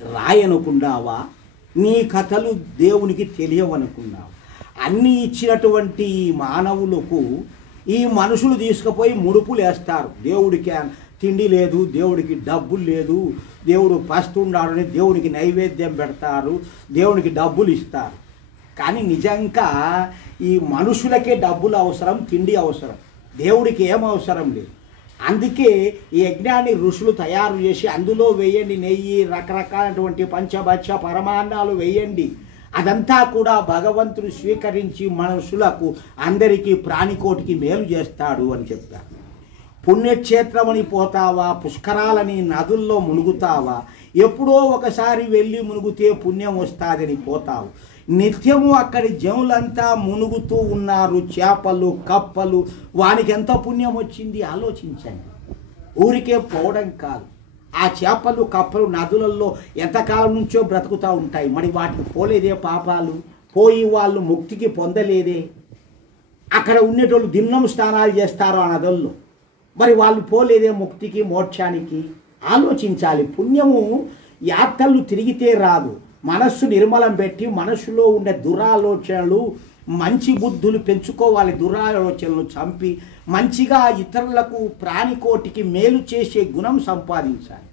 రాయనుకున్నావా? నీ కథలు దేవునికి తెలియవనుకున్నావా? అన్నీ ఇచ్చినటువంటి మానవులకు ఈ మనుషులు తీసుకుపోయి ముడుపులు వేస్తారు. దేవుడికి తిండి లేదు, దేవుడికి డబ్బులు లేదు, దేవుడు పస్తుండాడని దేవునికి నైవేద్యం పెడతారు, దేవునికి డబ్బులు ఇస్తారు. కానీ నిజంగా ఈ మనుషులకే డబ్బులు అవసరం, తిండి అవసరం, దేవుడికి ఏం అవసరం లేదు. అందుకే ఈ యజ్ఞాన్ని ఋషులు తయారు చేసి అందులో వేయండి నెయ్యి, రకరకాలైనటువంటి పంచభక్ష పరమాన్నాలు వేయండి, అదంతా కూడా భగవంతుడు స్వీకరించి మనుషులకు అందరికీ ప్రాణికోటికి మేలు చేస్తాడు అని చెప్పారు. పుణ్యక్షేత్రమని పోతావా, పుష్కరాలని నదుల్లో మునుగుతావా, ఎప్పుడో ఒకసారి వెళ్ళి మునుగుతే పుణ్యం వస్తుందని పోతావు. నిత్యము అక్కడి జనులంతా మునుగుతూ ఉన్నారు, చేపలు కప్పలు, వానికి ఎంత పుణ్యం వచ్చింది ఆలోచించండి. ఊరికే పోవడం కాదు, ఆ చేపలు కప్పలు నదులలో ఎంతకాలం నుంచో బ్రతుకుతూ ఉంటాయి. మరి వాటికి పోలేదే పాపాలు, పోయి వాళ్ళు ముక్తికి పొందలేదే. అక్కడ ఉండేటోళ్ళు దిన్నం స్నానాలు చేస్తారు ఆ నదుల్లో, మరి వాళ్ళు పోలేదే ముక్తికి మోక్షానికి. ఆలోచించాలి. పుణ్యము యాత్రలు తిరిగితే రాదు, మనస్సు నిర్మలం పెట్టి మనస్సులో ఉండే దురాలోచనలు, మంచి బుద్ధులు పెంచుకోవాలి, దురాలోచనలు చంపి మంచిగా ఇతరులకు ప్రాణికోటికి మేలు చేసే గుణం సంపాదించాలి.